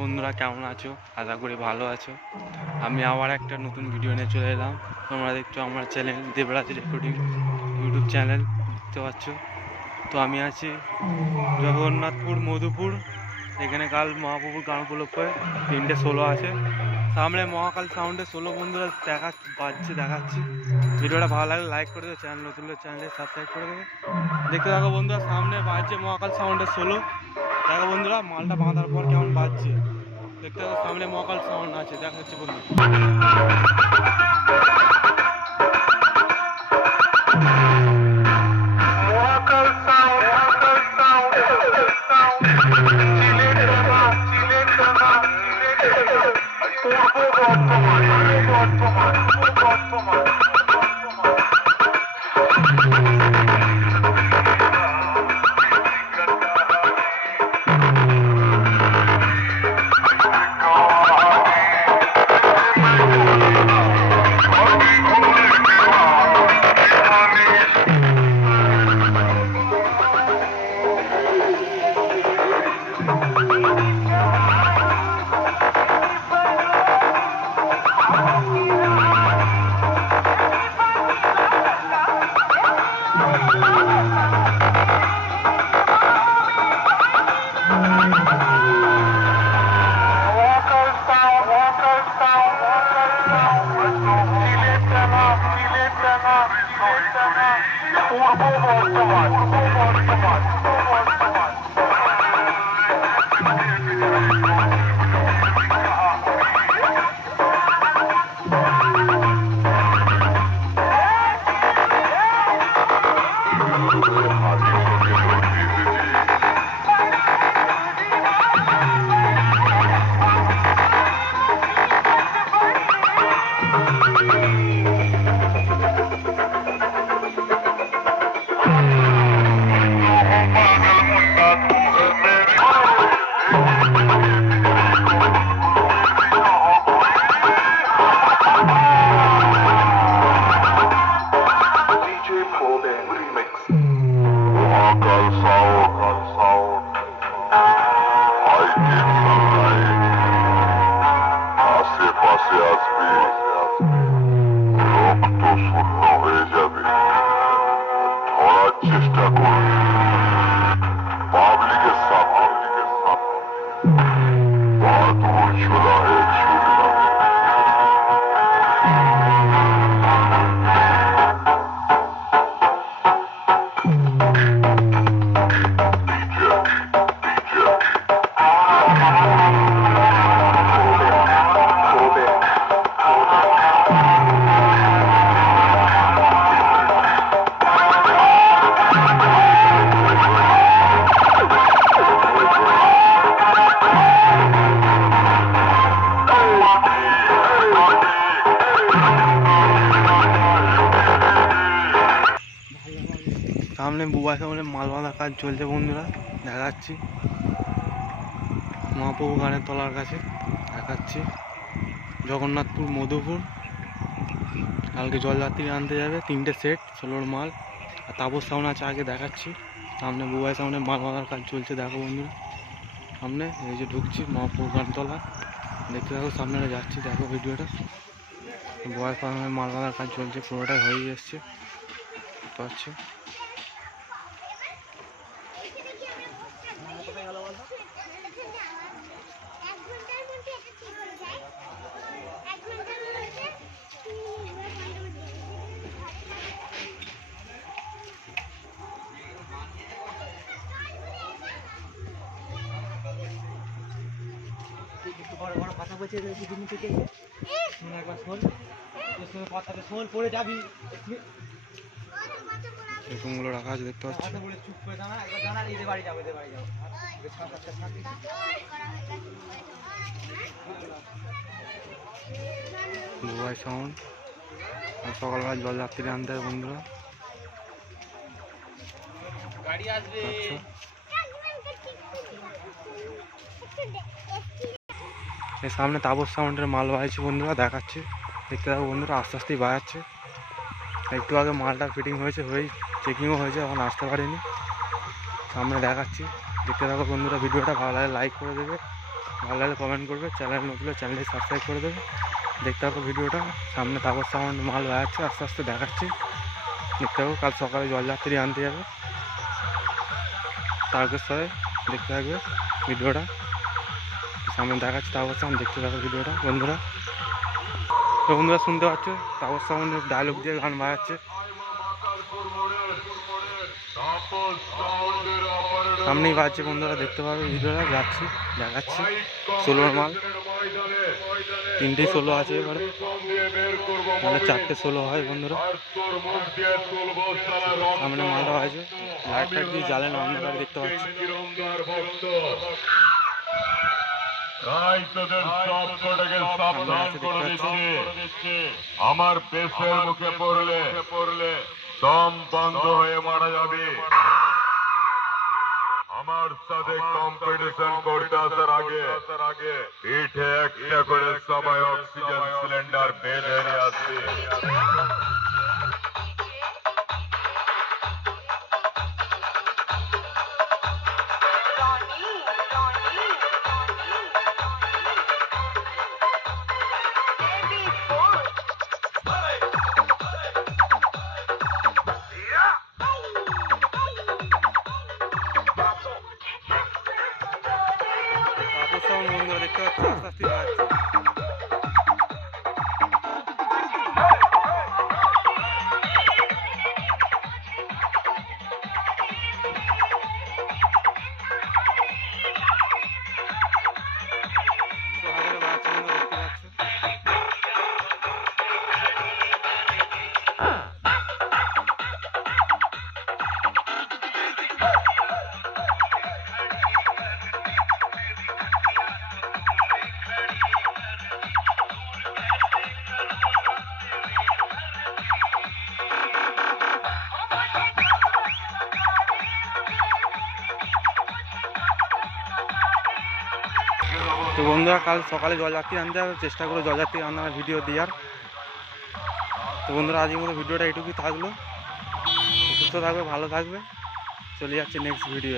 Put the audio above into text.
বন্ধুরা, কেমন আছো? আশা করি ভালো আছো। আমি আবার একটা নতুন ভিডিও নিয়ে চলে এলাম। তোমরা দেখছ আমার channel Debraj recording YouTube channel দেখতে পাচ্ছ? তো আমি আছি জগন্নাথপুর, মধুপুর। এখানে কাল মহাপ্রভুর গান উপলক্ষে তিনটে ষোলো আছে। সামনে মহাকাল সাউন্ডে ষোলো বন্ধুরা দেখা বাজছে, দেখাচ্ছি। ভিডিওটা ভালো লাগলে লাইক করে দেবে চ্যানেল নতুন চ্যানেলে সাবস্ক্রাইব করে দেবে। দেখতে থাকো বন্ধুরা, সামনে বাজছে মহাকাল সাউন্ডে ষোলো দেখো বন্ধুরা মালটা বাঁধার পর কেমন বাজছে। দেখতে সামনে মহাকাল সাউন্ড আছে দেখা হচ্ছে বন্ধু Local sound, local Urbo Mortomat, Urbo Mortomat. Bubai সামনে মাল বাঁধার কাজ চলছে বন্ধুরা, দেখাচ্ছি। মহাপ্রভু গানের তলার কাছে, দেখাচ্ছি। জগন্নাথপুর, মধুপুর। কালকে জলযাত্রী আনতে যাবে, তিনটে সেট ষোলোর মাল। আর তাপস সামনে আছে, আগে দেখাচ্ছি। সামনে বুবাই সামনে মাল বাঁধার কাজ চলছে দেখো বন্ধুরা। সামনে, এই যে ঢুকছি, মহাপ্রভু গানতলা দেখতে দেখো সামনে যাচ্ছি, দেখো ভিডিওটা। সামনে মাল বাঁধার কাজ চলছে পুরোটাই হয়ে যাচ্ছে পাচ্ছ। বড় বড় কথা বলছে দুদিন থেকে এসে শোন একবার শোন। তোর সঙ্গে শোন পড়ে যাবি। রাখা আছে দেখতে পাচ্ছ। কথা বলে চুপ করে দাঁড়া একবার দাঁড়া এদের বাড়ি যাব এদের বাড়ি যাব। এদের ছাড়, ছাড়, ছাড়, ছাড়। দুবাই সাউন্ড আর সকালবেলা জলযাত্রী আনতে হবে বন্ধুরা। গাড়ি আসবে। আচ্ছা। এই সামনে তাপস সাউন্ডের মাল বাজাচ্ছে বন্ধুরা, দেখাচ্ছে। দেখতে থাকো বন্ধুরা, আস্তে আস্তেই বাজাচ্ছে একটু আগে মালটা ফিটিং হয়েছে হয়ে চেকিংও হয়েছে, এখন আসতে পারিনি। সামনে দেখাচ্ছি। দেখতে থাকো বন্ধুরা, ভিডিওটা ভালো লাগে লাইক করে দেবে। ভালো লাগলে কমেন্ট করবে চ্যানেল নতুন চ্যানেলটি সাবস্ক্রাইব করে দেবে। দেখতে থাকো ভিডিওটা, সামনে তাপস সাউন্ড মাল বেড়াচ্ছে, আস্তে আস্তে দেখাচ্ছি। দেখতে থাকো, কাল সকালে জলযাত্রী আনতে যাবে। তারকেশ্বরে দেখতে থাকবে ভিডিওটা। সামনে দেখাচ্ছি তাপর সাউন্ড দেখতে থাকো ভিডিওটা, বন্ধুরা। তো বন্ধুরা, শুনতে পাচ্ছ? তাপর সাউন্ডের ডায়লগ দিয়ে গান বাজাচ্ছে। সামনেই বাজছে বন্ধুরা, দেখতে পাবে ভিডিওটা, যাচ্ছি, দেখাচ্ছি। ষোলোর মাল। তিনটে ষোলো আছে এবারে। মানে চারটে ষোলো হয় বন্ধুরা। সামনে মালটা হয়েছে লাইট টাইট দিয়ে জ্বালে না অন্ধকার দেখতে পাচ্ছি। তাই তোদের সব কটাকে সাবধান করে দিচ্ছি। আমার পেশের মুখে পড়লে পড়লে দম বন্ধ হয়ে মারা যাবে। আমার সাথে কম্পিটিশন করতে আসার আগে আগে পিঠে একটা করে সবাই অক্সিজেন সিলিন্ডার বেঁধে নিয়ে আসবে। তো বন্ধুরা, কাল সকালে জলযাত্রী আনতে হবে চেষ্টা করো জলযাত্রী আনার ভিডিও দেওয়ার। তো বন্ধুরা আজকের মতো ভিডিওটা এটুকুই থাকল। সুস্থ থাকবে, ভালো থাকবে। চলে যাচ্ছে নেক্সট ভিডিও